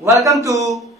Welcome to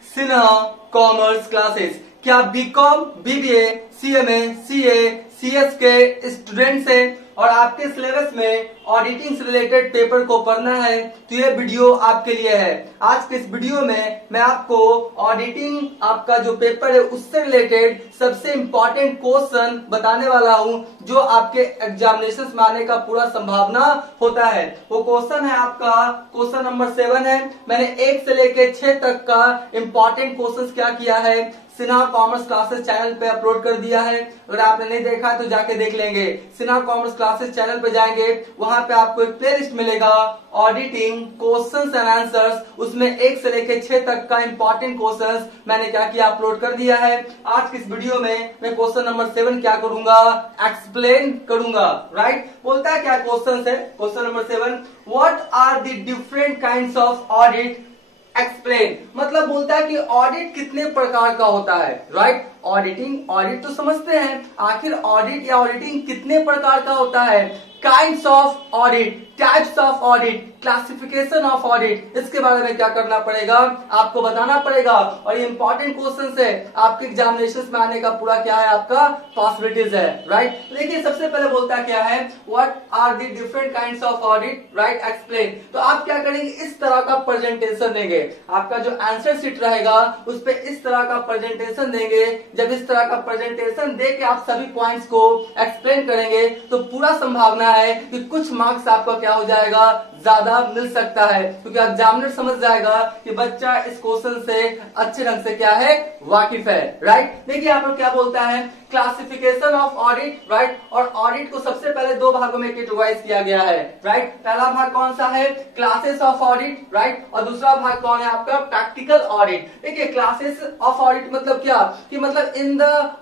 Sinha commerce classes. क्या आप BCom, BBA, CMA, CA, CS के स्टूडेंट्स हैं और आपके सिलेबस में ऑडिटिंग से रिलेटेड पेपर को पढ़ना है तो ये वीडियो आपके लिए है। आज के इस वीडियो में मैं आपको ऑडिटिंग आपका जो पेपर है उससे रिलेटेड सबसे इंपॉर्टेंट क्वेश्चन बताने वाला हूं जो आपके एग्जामिनेशन में आने का पूरा संभावना होता है। वो क्वेश्चन है आपका क्वेश्चन नंबर 7 है। मैंने 1 से लेकर 6 तक का इंपॉर्टेंट क्वेश्चन क्या किया है सिन्हा कॉमर्स क्लासेस चैनल पे अपलोड कर दिया है। अगर आपने नहीं देखा तो जाके देख लेंगे। सिन्हा कॉमर्स क्लासेस चैनल पे जाएंगे, वहां पे आपको एक प्लेलिस्ट मिलेगा ऑडिटिंग क्वेश्चंस एंड आंसर्स, उसमें 1 से लेकर 6 तक का इंपॉर्टेंट क्वेश्चंस मैंने क्या किया अपलोड कर दिया है। आज की इस वीडियो में मैं क्वेश्चन नंबर 7 क्या करूंगा, एक्सप्लेन करूंगा। राइट, बोलता है क्या क्वेश्चन है question number 7, what are the different kinds of audit explain. मतलब बोलता है कि ऑडिट कितने प्रकार का होता है। राइट, ऑडिट तो समझते हैं, आखिर ऑडिट या ऑडिटिंग कितने प्रकार का होता है। Kinds of audit, types of audit, classification of audit, इसके बारे में क्या करना पड़ेगा, आपको बताना पड़ेगा। और ये इंपॉर्टेंट क्वेश्चन है, आपके एग्जामिनेशन में आने का पूरा क्या है आपका पॉसिबिलिटीज है। राइट, देखिए सबसे पहले बोलता क्या है, what are the different kinds of audit. Right, explain. तो आप क्या करेंगे, इस तरह का प्रेजेंटेशन देंगे। आपका जो आंसर शीट रहेगा उस पर इस तरह का प्रेजेंटेशन देंगे। जब इस तरह का प्रेजेंटेशन दे के आप सभी पॉइंट्स को एक्सप्लेन करेंगे तो पूरा संभावना है कि कुछ मार्क्स आपका क्या हो जाएगा, ज्यादा मिल सकता है, क्योंकि एग्जामिनर समझ जाएगा कि बच्चा इस क्वेश्चन से अच्छे ढंग से क्या है, वाकिफ है। राइट, देखिए यहाँ पर क्या बोलता है, क्लासिफिकेशन ऑफ ऑडिट। राइट, और ऑडिट को सबसे पहले 2 भागों में कैटेगराइज किया गया है। राइट, पहला भाग कौन सा है, क्लासेस ऑफ ऑडिट। राइट, और दूसरा भाग कौन है आपका, प्रैक्टिकल ऑडिट। देखिए क्लासेस ऑफ ऑडिट मतलब क्या, कि मतलब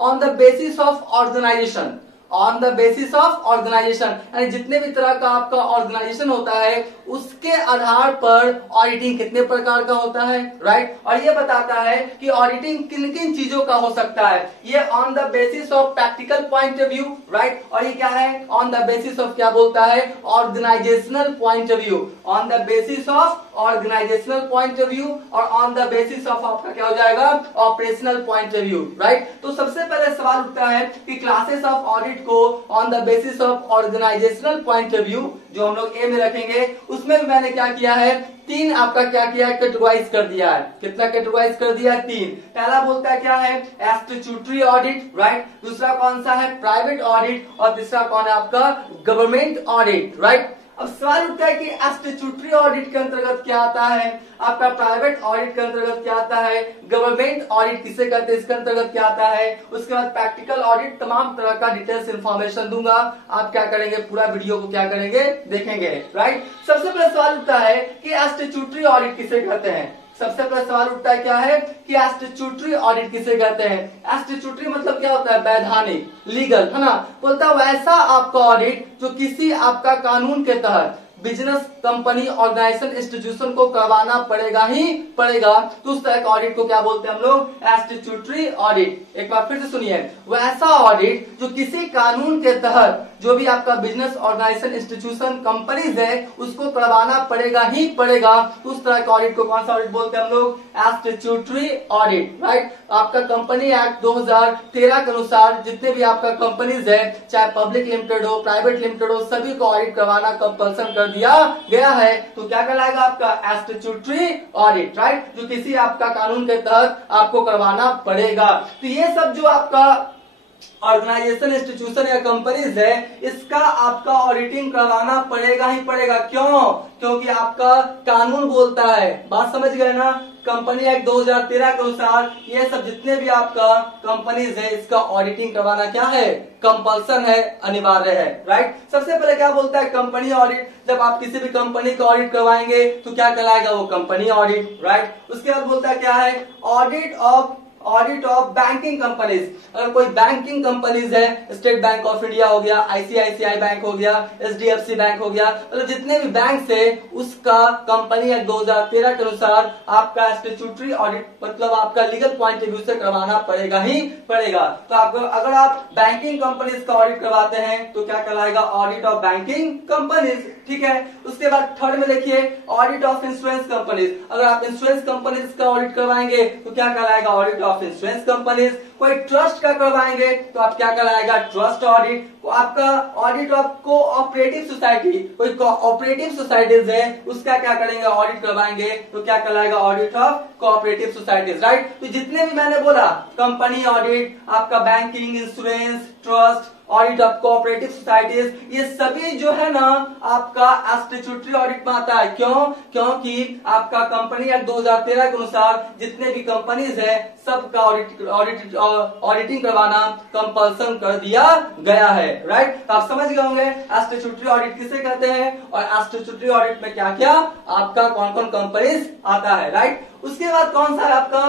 on the basis of organisation, on the basis of organisation, यानी जितने भी तरह का आपका ऑर्गेनाइजेशन होता है उसके आधार पर ऑडिटिंग कितने प्रकार का होता है। राइट, और ये बताता है कि ऑडिटिंग किन किन चीजों का हो सकता है। ये on the basis of practical point of view. Right, और ये क्या है, ऑन द बेसिस ऑफ क्या बोलता है, organisational point of view, on the basis of organisational point of view, और ऑन द बेसिस ऑफ आपका क्या हो जाएगा, operational point of view. Right, तो सबसे पहले सवाल उठता है कि क्लासेस ऑफ ऑडिट को on the basis of organisational point of view जो हम लोग ए में रखेंगे, उसमें भी मैंने क्या किया है, 3 आपका क्या किया है, कैटेगराइज कर दिया है। कितना कैटेगराइज कर दिया है, 3। पहला बोलता है क्या है, स्टैट्यूटरी ऑडिट। राइट, दूसरा कौन सा है, प्राइवेट ऑडिट, और तीसरा कौन है आपका, गवर्नमेंट ऑडिट। राइट, अब सवाल उठता है कि स्टैट्यूटरी ऑडिट के अंतर्गत क्या आता है, आपका प्राइवेट ऑडिट के अंतर्गत क्या आता है, गवर्नमेंट ऑडिट किसे कहते हैं इसके अंतर्गत क्या आता है, उसके बाद प्रैक्टिकल ऑडिट, तमाम तरह का डिटेल्स इंफॉर्मेशन दूंगा। आप क्या करेंगे, पूरा वीडियो को क्या करेंगे, देखेंगे। राइट, सबसे पहले सवाल उठता है कि स्टैट्यूटरी ऑडिट किसे कहते हैं। सबसे पहले सवाल उठता है क्या है कि स्टैट्यूटरी ऑडिट किसे कहते हैं। स्टैट्यूटरी मतलब क्या होता है, वैधानिक, लीगल, है ना। बोलता है वैसा आपका ऑडिट जो किसी आपका कानून के तहत बिजनेस, कंपनी, ऑर्गेनाइजेशन, इंस्टीट्यूशन को करवाना पड़ेगा ही पड़ेगा, तो उस तरह का ऑडिट को क्या बोलते हैं हम लोग, स्टैट्यूटरी ऑडिट। एक बार फिर से सुनिए, वैसा ऑडिट जो किसी कानून के तहत जो भी आपका बिजनेस, ऑर्गेनाइजेशन, इंस्टीट्यूशन, कंपनीज है उसको करवाना पड़ेगा ही पड़ेगा, तो उस तरह का ऑडिट को कौन सा ऑडिट बोलते हैं हम लोग, स्टैट्यूटरी ऑडिट। राइट, आपका कंपनी एक्ट 2013 के अनुसार जितने भी आपका कंपनीज है, चाहे पब्लिक लिमिटेड हो, प्राइवेट लिमिटेड हो, सभी को ऑडिट करवाना कंपल्सन कर दिया गया है। तो क्या कहलाएगा आपका, स्टैट्यूटरी ऑडिट। राइट, जो किसी आपका कानून के तहत आपको करवाना पड़ेगा। तो ये सब जो आपका ऑर्गेनाइजेशन, इंस्टीट्यूशन या कंपनीज है, इसका आपका ऑडिटिंग करवाना पड़ेगा ही पड़ेगा। क्यों, क्योंकि आपका कानून बोलता है। बात समझ गए ना, कंपनी एक्ट 2013 के अनुसार ये सब जितने भी आपका कंपनीज है इसका ऑडिटिंग करवाना क्या है, कंपल्सन है, अनिवार्य है। राइट, सबसे पहले क्या बोलता है, कंपनी ऑडिट। जब आप किसी भी कंपनी का ऑडिट करवाएंगे तो क्या कहलाएगा, वो कंपनी ऑडिट। राइट, उसके बाद बोलता है क्या है, ऑडिट ऑफ बैंकिंग कंपनीज। अगर कोई बैंकिंग कंपनीज है, स्टेट बैंक ऑफ इंडिया हो गया, आईसीआईसीआई बैंक हो गया, एचडीएफसी बैंक हो गया, मतलब जितने भी बैंक है उसका कंपनी एक्ट 2013 के अनुसार आपका स्टैट्यूटरी ऑडिट मतलब आपका लीगल पॉइंट ऑफ व्यू से करवाना पड़ेगा ही पड़ेगा। तो आपको अगर आप बैंकिंग कंपनीज का ऑडिट करवाते हैं तो क्या कहलाएगा, ऑडिट ऑफ बैंकिंग कंपनीज। ठीक है। उसके बाद थर्ड में देखिए ऑडिट ऑफ इंश्योरेंस कंपनीज। अगर आप इंश्योरेंस कंपनीज का ऑडिट करवाएंगे तो क्या कहलाएगा, ऑडिट ऑफ इंश्योरेंस कंपनीज। कोई ट्रस्ट का करवाएंगे तो आप क्या कहलाएगा, ट्रस्ट ऑडिट। आपका ऑडिट ऑफ कोऑपरेटिव सोसाइटी, कोई कोऑपरेटिव सोसाइटीज है उसका क्या करेंगे, ऑडिट करवाएंगे तो क्या कहलाएगा, audit of cooperative societies, right. तो जितने भी मैंने बोला, कंपनी ऑडिट, आपका banking, insurance, trust, audit of cooperative societies, ये सभी जो है ना आपका स्टैट्यूटरी ऑडिट में आता है। क्यों, क्योंकि आपका कंपनी एक्ट 2013 के अनुसार जितने भी कंपनीज है सबका ऑडिटिंग करवाना कंपल्सन कर दिया गया है, राइट। तो आप समझ गए होंगे स्टैट्यूटरी ऑडिट किसे कहते हैं और स्टैट्यूटरी ऑडिट में क्या क्या आपका कौन कौन कंपनीज आता है, राइट। उसके बाद कौन सा है आपका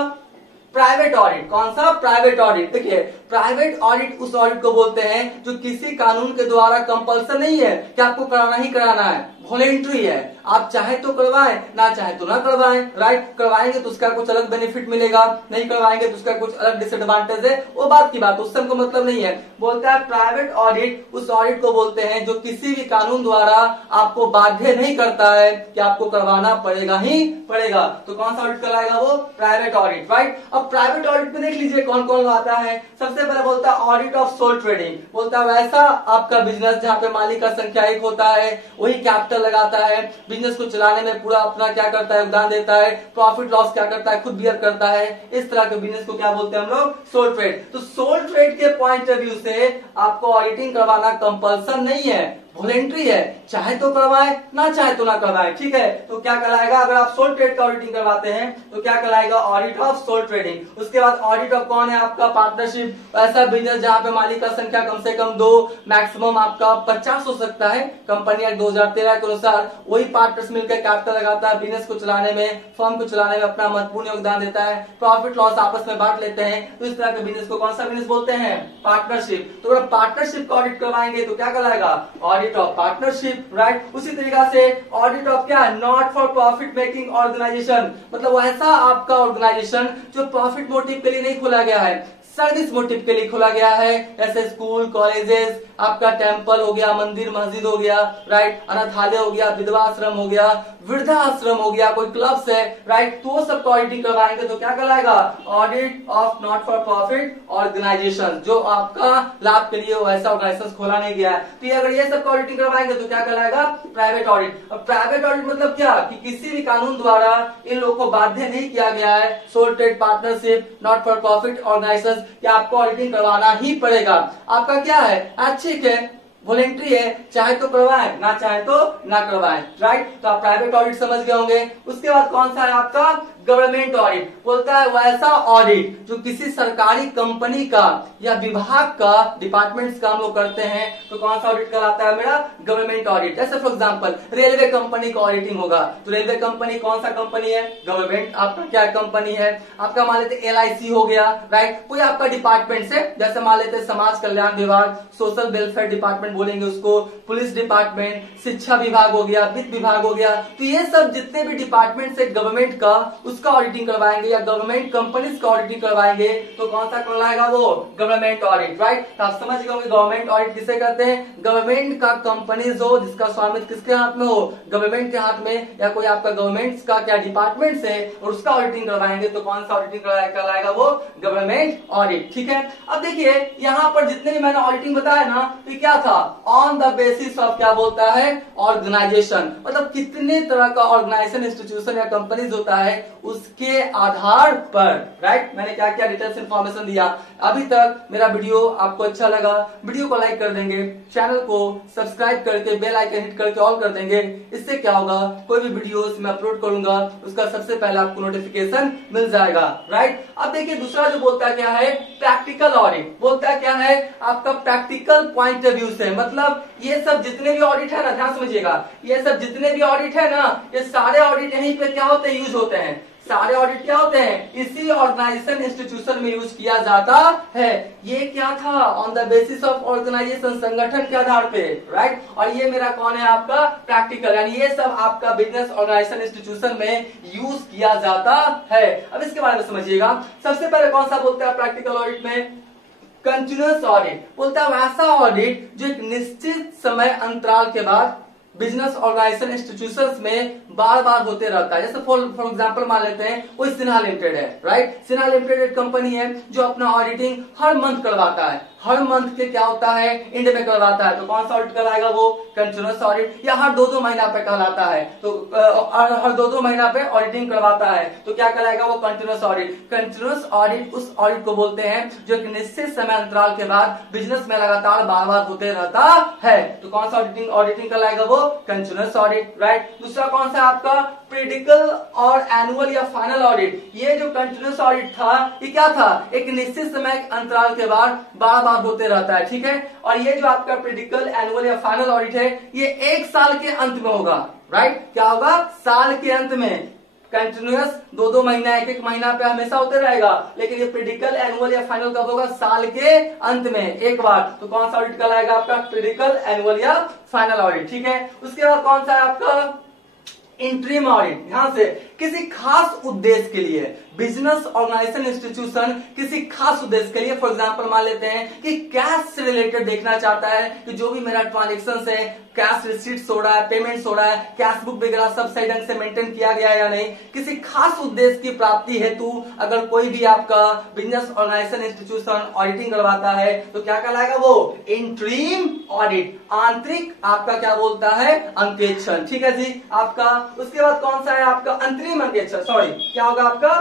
प्राइवेट ऑडिट। कौन सा, प्राइवेट ऑडिट। देखिए प्राइवेट ऑडिट उस ऑडिट को बोलते हैं जो किसी कानून के द्वारा कंपल्सन नहीं है कि आपको कराना ही कराना है, वॉलेंट्री है। आप चाहे तो करवाएं, ना चाहे तो ना करवाएं, राइट। करवाएंगे तो उसका कुछ अलग बेनिफिट मिलेगा, नहीं करवाएंगे तो उसका कुछ अलग डिसएडवांटेज है, वो बात की बात, उससे हमको मतलब नहीं है। बोलता है प्राइवेट ऑडिट उस ऑडिट को बोलते हैं जो किसी भी कानून द्वारा आपको बाध्य नहीं करता है कि आपको करवाना पड़ेगा ही पड़ेगा। तो कौन सा ऑडिट कहलाएगा, वो प्राइवेट ऑडिट, राइट। अब प्राइवेट ऑडिट में देख लीजिए कौन कौन आता है। सबसे पहले बोलता है ऑडिट ऑफ सोल ट्रेडिंग। बोलता है वैसा आपका बिजनेस जहां पे मालिक का संख्या एक होता है, वही कैपिटल लगाता है, बिजनेस को चलाने में पूरा अपना क्या करता है, योगदान देता है, प्रॉफिट लॉस क्या करता है, खुद बियर करता है। इस तरह के बिजनेस को क्या बोलते हैं हम लोग, सोल ट्रेड। तो सोल ट्रेड के पॉइंट ऑफ व्यू से आपको ऑडिटिंग करवाना कंपल्सन नहीं है, वॉलेंट्री है। चाहे तो करवाएं, ना चाहे तो ना करवाएं, ठीक है। तो क्या कहलाएगा, अगर आप सोल ट्रेड का ऑडिटिंग करवाते हैं तो क्या कहलाएगा, ऑडिट ऑफ सोल ट्रेडिंग। उसके बाद ऑडिट ऑफ कौन है आपका, पार्टनरशिप। ऐसा बिजनेस जहां पे मालिक का संख्या कम से कम 2, मैक्सिमम आपका 50 हो सकता है। कंपनी एक्ट 2013 के अनुसार वही पार्टनर्स मिलकर कैपिटल लगाता है, बिजनेस को चलाने में, फर्म को चलाने में अपना महत्वपूर्ण योगदान देता है, प्रॉफिट लॉस आपस में बांट लेते हैं। तो इस तरह के बिजनेस को कौन सा बिजनेस बोलते हैं, पार्टनरशिप। तो अगर पार्टनरशिप का ऑडिट करवाएंगे तो क्या कहलाएगा, ऑडिट ऑफ पार्टनरशिप, राइट। उसी तरीका से ऑडिट ऑफ क्या है, not for profit making organisation. मतलब वो ऐसा आपका ऑर्गेनाइजेशन जो प्रॉफिट मोटिव के लिए नहीं खोला गया है, सर्विस मोटिव के लिए खोला गया है। जैसे स्कूल, कॉलेजेस, आपका टेम्पल हो गया, मंदिर मस्जिद हो गया, राइट, अनाथालय हो गया, विधवा आश्रम हो गया, वृद्धाश्रम हो गया, कोई क्लब्स है, राइट। तो वो सब ऑडिटिंग करवाएंगे तो क्या कहलाएगा, audit of not for profit organisation, जो आपका लाभ के लिए वैसा ऑर्गेनाइजेशन खोला नहीं गया है। तो अगर ये सब ऑडिटिंग करवाएंगे तो क्या कहलाएगा, प्राइवेट ऑडिट। अब प्राइवेट ऑडिट मतलब क्या, कि किसी भी कानून द्वारा इन लोगों को बाध्य नहीं किया गया है, sole trade, partnership, not for profit organisation, कि आपको ऑडिटिंग करवाना ही पड़ेगा। आपका क्या है, ठीक है, वॉलेंट्री है, चाहे तो करवाएं, ना चाहे तो ना करवाएं, राइट। तो आप प्राइवेट ऑडिट समझ गए होंगे। उसके बाद कौन सा है आपका, गवर्नमेंट ऑडिट। बोलता है वैसा ऑडिट जो किसी सरकारी कंपनी का या विभाग का, डिपार्टमेंट्स का हम लोग करते हैं, तो कौन सा ऑडिट कहलाता है मेरा, गवर्नमेंट ऑडिट। जैसे फॉर एग्जांपल रेलवे कंपनी का ऑडिटिंग होगा, तो रेलवे कंपनी कौन सा कंपनी है, गवर्नमेंट आपका क्या कंपनी है। आपका मान लेते LIC हो गया, राइट, कोई आपका डिपार्टमेंट से, जैसे मान लेते समाज कल्याण विभाग, सोशल वेलफेयर डिपार्टमेंट बोलेंगे उसको, पुलिस डिपार्टमेंट, शिक्षा विभाग हो गया, वित्त विभाग हो गया। तो ये सब जितने भी डिपार्टमेंट है गवर्नमेंट का, उसका ऑडिटिंग करवाएंगे या गवर्नमेंट कंपनीज का ऑडिटिंग करवाएंगे तो कौन सा कहलाएगा, वो गवर्नमेंट ऑडिट, राइट। तो आप समझ गए होंगे गवर्नमेंट ऑडिट किसे कहते हैं, गवर्नमेंट का कंपनीज हो जिसका स्वामित्व किसके हाथ में हो, गवर्नमेंट के हाथ में, या कोई आपका गवर्नमेंट का क्या डिपार्टमेंट है और उसका ऑडिटिंग करवाएंगे तो कौन सा ऑडिटिंग कहलाएगा, वो गवर्नमेंट ऑडिट, ठीक है। अब देखिए यहाँ पर जितने भी मैंने ऑडिटिंग बताया ना, तो क्या था, ऑन द बेसिस ऑफ क्या बोलता है, ऑर्गेनाइजेशन। मतलब कितने तरह का ऑर्गेनाइजेशन, इंस्टीट्यूशन या कंपनीज होता है उसके आधार पर, राइट। मैंने क्या क्या डिटेल्स इंफॉर्मेशन दिया। अभी तक मेरा वीडियो आपको अच्छा लगा, वीडियो को लाइक कर देंगे, चैनल को सब्सक्राइब करके बेल आइकन हिट करके ऑल कर देंगे। इससे क्या होगा, कोई भी वीडियोस मैं अपलोड करूंगा उसका सबसे पहले आपको नोटिफिकेशन मिल जाएगा, राइट। अब देखिए दूसरा जो बोलता है क्या है, प्रैक्टिकल ऑडिट। बोलता है क्या है, आपका प्रैक्टिकल पॉइंट ऑफ व्यू से, मतलब ये सब जितने भी ऑडिट है ना, ध्यान समझिएगा, ये सब जितने भी ऑडिट है ना, ये सारे ऑडिट यहीं पे क्या होते हैं, यूज होते हैं। सारे ऑडिट क्या होते हैं, इसी ऑर्गेनाइजेशन इंस्टीट्यूशन में यूज किया जाता है। ये क्या था, on the basis of organisation, संगठन के आधार पे, राइट। और ये मेरा कौन है, आपका प्रैक्टिकल, यानी ये सब आपका बिजनेस ऑर्गेनाइजेशन इंस्टीट्यूशन में यूज किया जाता है। अब इसके बारे में समझिएगा। सबसे पहले कौन सा बोलते हैं प्रैक्टिकल ऑडिट में, कंटिन्यूअस ऑडिट। बोलता है वैसा ऑडिट जो एक निश्चित समय अंतराल के बाद बिजनेस ऑर्गेनाइजेशन इंस्टीट्यूशंस में बार बार होते रहता है। जैसे फॉर एग्जांपल मान लेते हैं कोई सिन्हा लिमिटेड है, राइट। सिन्हा लिमिटेड एक कंपनी है जो अपना ऑडिटिंग हर मंथ करवाता है, हर मंथ के क्या होता है एंड में करवाता है। तो कौन सा ऑडिट कराएगा वो? Continuous audit. या हर 2-2 महीना पे कहलाता है, तो हर 2-2 महीना पे ऑडिटिंग करवाता है, तो क्या कराएगा वो? Continuous audit. कंटिन्यूअस ऑडिट उस ऑडिट को बोलते हैं जो एक निश्चित समय अंतराल के बाद बिजनेस में लगातार बार बार होते रहता है। तो कौन सा ऑडिटिंग कराएगा वो? Continuous audit, right. दूसरा कौन सा आपका? पीरियडिकल और एनुअल या फाइनल ऑडिट। ये जो कंटिन्यूअस ऑडिट था ये क्या था? एक निश्चित समय अंतराल के बाद बार बार होते रहता है, ठीक है। और ये जो आपका पीरियडिकल, एनुअल या फाइनल ऑडिट है ये 1 साल के अंत में होगा, राइट। क्या होगा? साल के अंत में। कंटिन्यूअस 2-2 महीना, 1-1 महीना पे हमेशा होते रहेगा, लेकिन ये पीरियडिकल, एनुअल या फाइनल कब होगा? साल के अंत में एक बार। तो कौन सा ऑडिट कहलाएगा आपका? पीरियडिकल, एनुअल या फाइनल ऑडिट, ठीक है। उसके बाद कौन सा है आपका? Interim audit. यहां से किसी खास उद्देश्य के लिए बिजनेस ऑर्गेनाइजेशन इंस्टीट्यूशन किसी खास उद्देश्य के लिए, फॉर एग्जांपल मान लेते हैं कि कैश से रिलेटेड देखना चाहता है कि जो भी मेरा ट्रांजेक्शन है, कैश रिसीट्स हो रहा है, पेमेंट्स हो रहा है, कैश बुक वगैरह सब सही ढंग से मेंटेन किया गया है या नहीं, किसी खास उद्देश्य की प्राप्ति हेतु अगर कोई भी आपका बिजनेस ऑर्गेनाइजेशन इंस्टीट्यूशन ऑडिटिंग करवाता है तो क्या कहलाएगा वो? Interim audit. आंतरिक आपका क्या बोलता है? अंकेक्षण, ठीक है जी आपका। उसके बाद कौन सा है आपका? अंतरिम अंकेक्षण। सॉरी, क्या होगा आपका?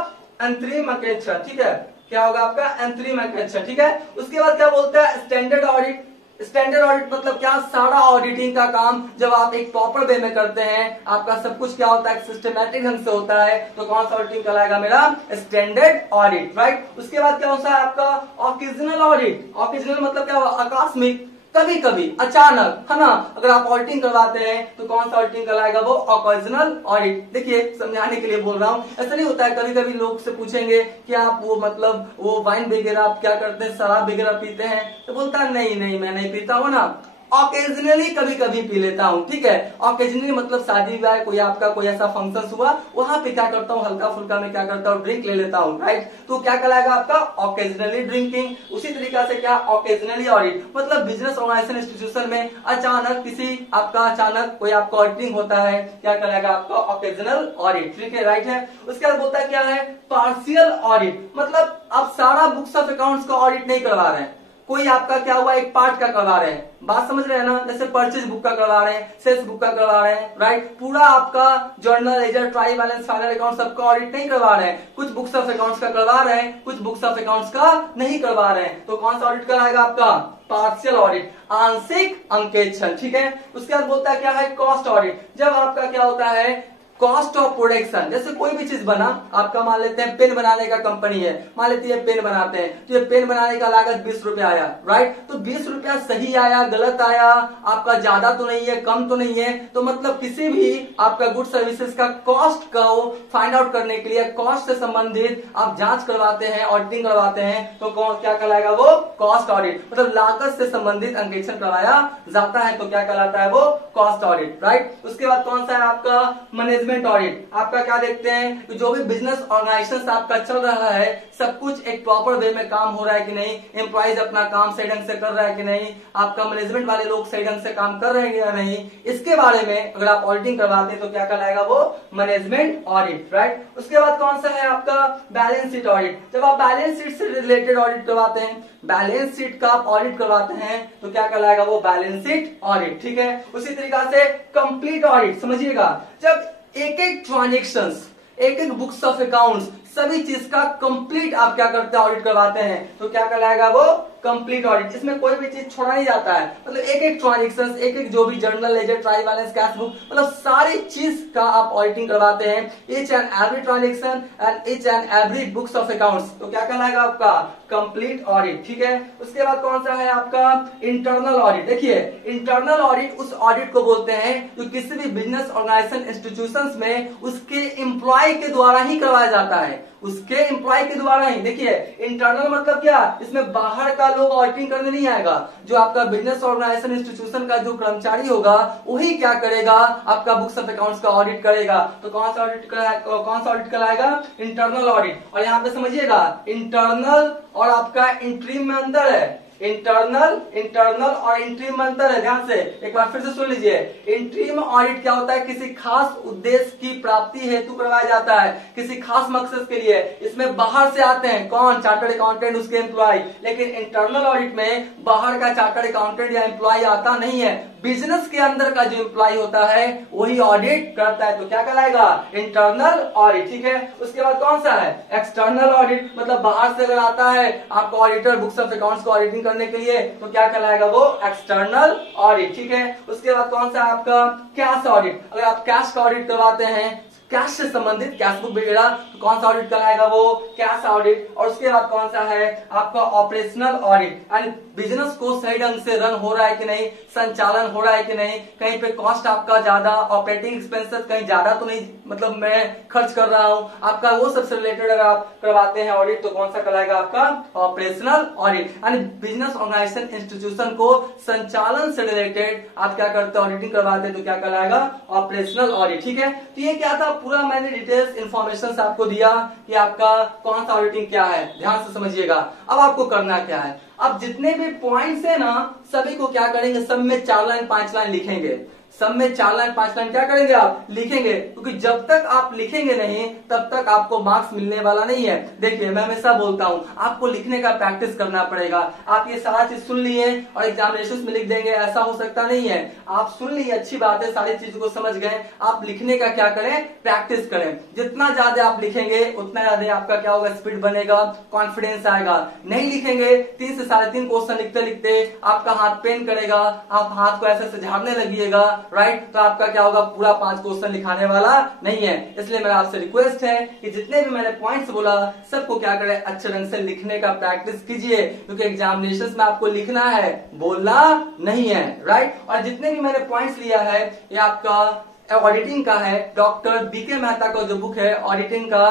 अंतरिम अंकेक्षण, ठीक है। क्या होगा आपका? अंतरिम अंकेक्षण, ठीक है। उसके बाद क्या बोलता है? Standard audit. स्टैंडर्ड ऑडिट मतलब क्या? सारा ऑडिटिंग का काम जब आप एक प्रॉपर वे में करते हैं, आपका सब कुछ क्या होता है? सिस्टमैटिक ढंग से होता है, तो कौन सा ऑडिटिंग कहलाएगा मेरा? Standard audit, right. उसके बाद क्या होता है आपका? Occasional audit. ऑकेजनल मतलब क्या? आकस्मिक, कभी कभी, अचानक, है ना। अगर आप ऑडिटिंग करवाते हैं तो कौन सा ऑडिटिंग कहलाएगा वो? Occasional audit. देखिए समझाने के लिए बोल रहा हूं, ऐसा नहीं होता है। कभी कभी लोग से पूछेंगे कि आप वो मतलब वो वाइन वगैरह आप क्या करते हैं, शराब वगैरह पीते हैं? तो बोलता है नहीं नहीं मैं नहीं पीता हूं ना, ऑकेजनली कभी कभी पी लेता हूं, ठीक है। ऑकेजनली मतलब शादी विवाह, कोई आपका कोई ऐसा फंक्शन हुआ, वहां पे क्या करता हूं? हल्का फुल्का में क्या करता हूं? ड्रिंक ले लेता हूं, राइट। तो क्या कहलाएगा आपका? Occasionally drinking. उसी तरीका से क्या? ऑकेजनली ऑडिट मतलब बिजनेस ऑर्गेनाइजेशन इंस्टीट्यूशन में अचानक किसी आपका अचानक कोई आपका ऑडिटिंग होता है, क्या कहलाएगा आपका? ऑकेजनल ऑडिट, ठीक है, राइट है। उसके बाद बोलता है क्या है? पार्शियल ऑडिट मतलब आप सारा बुक्स ऑफ अकाउंट्स का ऑडिट नहीं करवा रहे हैं, कोई आपका क्या हुआ एक पार्ट का करवा रहे हैं। बात समझ रहे हैं ना? जैसे परचेज बुक का करवा रहे हैं, सेल्स बुक का करवा रहे हैं, राइट। पूरा आपका journal, ledger, try balance, final account सबका ऑडिट नहीं करवा रहे हैं। कुछ बुक्स ऑफ अकाउंट्स का करवा रहे हैं, कुछ बुक्स ऑफ अकाउंट्स का नहीं करवा रहे हैं। तो कौन सा ऑडिट कराएगा आपका? पार्शियल ऑडिट, आंशिक अंकेक्षण, ठीक है। उसके बाद बोलता है क्या है? Cost audit. जब आपका क्या होता है? Cost of production. जैसे कोई भी चीज बना, आपका मान लेते हैं पेन बनाने का कंपनी है, मान लेते हैं पेन बनाते हैं, तो ये पेन बनाने का लागत 20 रुपया आया, राइट। तो 20 रुपया सही आया, गलत आया, आपका ज्यादा तो नहीं है, कम तो नहीं है, तो मतलब किसी भी आपका गुड सर्विसेज का कॉस्ट को फाइंड आउट करने के लिए कॉस्ट से संबंधित आप जांच करवाते हैं, ऑडिटिंग करवाते हैं, तो क्या कहलाएगा वो? Cost audit. मतलब लागत से संबंधित अंकेक्षण करवाया जाता है, तो क्या कहलाता है वो? Cost audit, right. उसके बाद कौन सा है आपका? Management audit. आपका क्या देखते हैं? जो भी बिजनेस ऑर्गेनाइजेशन आपका चल रहा है, सब कुछ एक प्रॉपर वे में काम हो रहा है कि नहीं, एम्प्लॉइज अपना काम सही ढंग से कर रहा है कि नहीं, आपका मैनेजमेंट वाले लोग सही ढंग से काम कर रहे हैं या नहीं, इसके बारे में अगर आप ऑडिटिंग करवाते हैं तो क्या कहलाएगा वो? Management audit, right. उसके बाद कौन सा है आपका? Balance sheet audit. जब आप बैलेंस शीट से रिलेटेड ऑडिट करवाते हैं, बैलेंस शीट का आप ऑडिट करवाते हैं, तो क्या कहलाएगा वो? बैलेंस शीट ऑडिट, ठीक है। उसी तरीका से कंप्लीट ऑडिट, समझिएगा, जब एक एक ट्रांजेक्शंस, एक एक बुक्स ऑफ अकाउंट्स, सभी चीज का कंप्लीट आप क्या करते हैं? ऑडिट करवाते हैं, तो क्या कहलाएगा वो? Complete audit. इसमें कोई भी चीज छोड़ा नहीं जाता है, मतलब एक एक ट्रांजेक्शन, एक एक जो भी journal, ledger, try balance, cash book, मतलब सारी चीज का आप ऑडिटिंग करवाते हैं, each and every transaction and each and every books of accounts, तो क्या कहलाएगा आपका? कंप्लीट ऑडिट, ठीक है। उसके बाद कौन सा है आपका? Internal audit. देखिए इंटरनल ऑडिट उस ऑडिट को बोलते हैं जो किसी भी बिजनेस ऑर्गेनाइजेशन इंस्टीट्यूशंस में उसके एम्प्लॉय के द्वारा ही करवाया जाता है, उसके एम्प्लॉय के द्वारा ही। देखिए इंटरनल मतलब क्या? इसमें बाहर का लोग ऑडिटिंग करने नहीं आएगा, जो आपका बिजनेस ऑर्गेनाइजेशन इंस्टीट्यूशन का जो कर्मचारी होगा वही क्या करेगा? आपका बुक्स ऑफ अकाउंट्स का ऑडिट करेगा। तो कौन सा ऑडिट कराएगा? Internal audit. और यहाँ पे समझिएगा इंटरनल और आपका इंटरिम में अंतर है। इंटरनल और इंट्रीम में अंतर है। ध्यान से एक बार फिर से सुन लीजिए। इंट्रीम ऑडिट क्या होता है, किसी खास उद्देश्य की प्राप्ति हेतु करवाया जाता है, किसी खास मकसद के लिए। इसमें बाहर से आते हैं कौन, चार्टर्ड अकाउंटेंट, उसके एम्प्लॉय। लेकिन इंटरनल ऑडिट में बाहर का चार्टर्ड अकाउंटेंट या एम्प्लॉय आता नहीं है, बिजनेस के अंदर का जो एम्प्लॉय होता है वही ऑडिट करता है। तो क्या कहलाएगा, इंटरनल ऑडिट। ठीक है, उसके बाद कौन सा है, एक्सटर्नल ऑडिट। मतलब बाहर से अगर आता है आपका ऑडिटर बुक्स ऑफ अकाउंट्स को ऑडिटिंग करने के लिए तो क्या कहलाएगा, वो एक्सटर्नल ऑडिट। ठीक है, उसके बाद कौन सा है आपका, कैश ऑडिट। अगर आप कैश का ऑडिट करवाते हैं, कैश से संबंधित कैश बुक वगैरह, तो कौन सा ऑडिट कहलाएगा, वो कैश ऑडिट। और उसके बाद कौन सा है आपका ऑपरेशनल ऑडिट, यानी बिजनेस को सही ढंग से रन हो रहा है कि नहीं, संचालन हो रहा है कि नहीं, कहीं पे कॉस्ट आपका ज्यादा, ऑपरेटिंग एक्सपेंसेस कहीं ज्यादा तो नहीं, मतलब मैं खर्च कर रहा हूं आपका, वो सबसे रिलेटेड अगर आप करवाते हैं ऑडिट तो कौन सा कहलाएगा आपका ऑपरेशनल ऑडिट। यानी बिजनेस ऑर्गेनाइजेशन इंस्टीट्यूशन को संचालन से रिलेटेड आप क्या करते हैं, ऑडिटिंग करवाते हैं, तो क्या कहलाएगा, ऑपरेशनल ऑडिट। ठीक है, तो ये क्या था, पूरा मैंने डिटेल्स इन्फॉर्मेशन आपको दिया कि आपका कौन सा ऑडिटिंग क्या है। ध्यान से समझिएगा। अब आपको करना क्या है, अब जितने भी पॉइंट्स है ना सभी को क्या करेंगे, सब में 4 लाइन 5 लाइन लिखेंगे। सब में 4 लाइन 5 लाइन क्या करेंगे, आप लिखेंगे, क्योंकि जब तक आप लिखेंगे नहीं तब तक आपको मार्क्स मिलने वाला नहीं है। देखिए मैं हमेशा बोलता हूं आपको लिखने का प्रैक्टिस करना पड़ेगा। आप ये सारा चीज सुन लिए और एग्जामिनेशन में लिख देंगे, ऐसा हो सकता नहीं है। आप सुन लिए, अच्छी बात है, सारी चीजों को समझ गए, आप लिखने का क्या करें, प्रैक्टिस करें। जितना ज्यादा आप लिखेंगे उतना ज्यादा आपका क्या होगा, स्पीड बनेगा, कॉन्फिडेंस आएगा। नहीं लिखेंगे, 3 से 3.5 क्वेश्चन लिखते लिखते आपका हाथ पेन करेगा, आप हाथ को ऐसे झाड़ने लगिएगा, राइट, तो आपका क्या होगा, पूरा 5 क्वेश्चन लिखाने वाला नहीं है। इसलिए मेरा आपसे रिक्वेस्ट है कि जितने भी मैंने पॉइंट्स बोला सबको क्या करें, अच्छे ढंग से लिखने का प्रैक्टिस कीजिए, क्योंकि एग्जामिनेशन में आपको लिखना है, बोलना नहीं है, राइट। और जितने भी मैंने पॉइंट्स लिया है ये आपका ऑडिटिंग का है, डॉक्टर बीके मेहता का जो बुक है ऑडिटिंग का,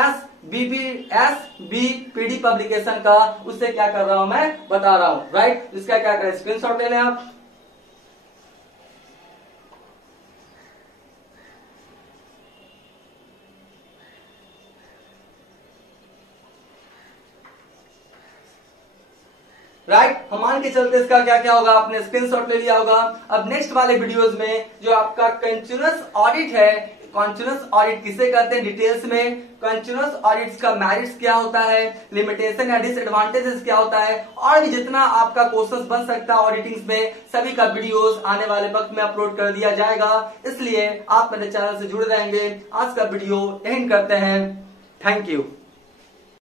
SBPD पब्लिकेशन का, उससे क्या कर रहा हूं मैं, बता रहा हूं, राइट। इसका क्या करें, स्क्रीनशॉट ले लें आप। राइट, हम मान के चलते इसका क्या क्या होगा, आपने स्क्रीनशॉट ले लिया होगा। अब नेक्स्ट वाले वीडियोस में जो आपका कंटिन्यूअस ऑडिट है, कंटिन्यूअस ऑडिट किसे कहते हैं डिटेल्स में, कंटिन्यूअस ऑडिट्स का मेरिट्स क्या होता है, लिमिटेशन या डिसएडवांटेजेस क्या होता है, और भी जितना आपका क्वेश्चंस बन सकता है ऑडिटिंग्स में, सभी का वीडियोस आने वाले वक्त में अपलोड कर दिया जाएगा। इसलिए आप मेरे चैनल से जुड़े रहेंगे। आज का वीडियो एंड करते हैं। Thank you.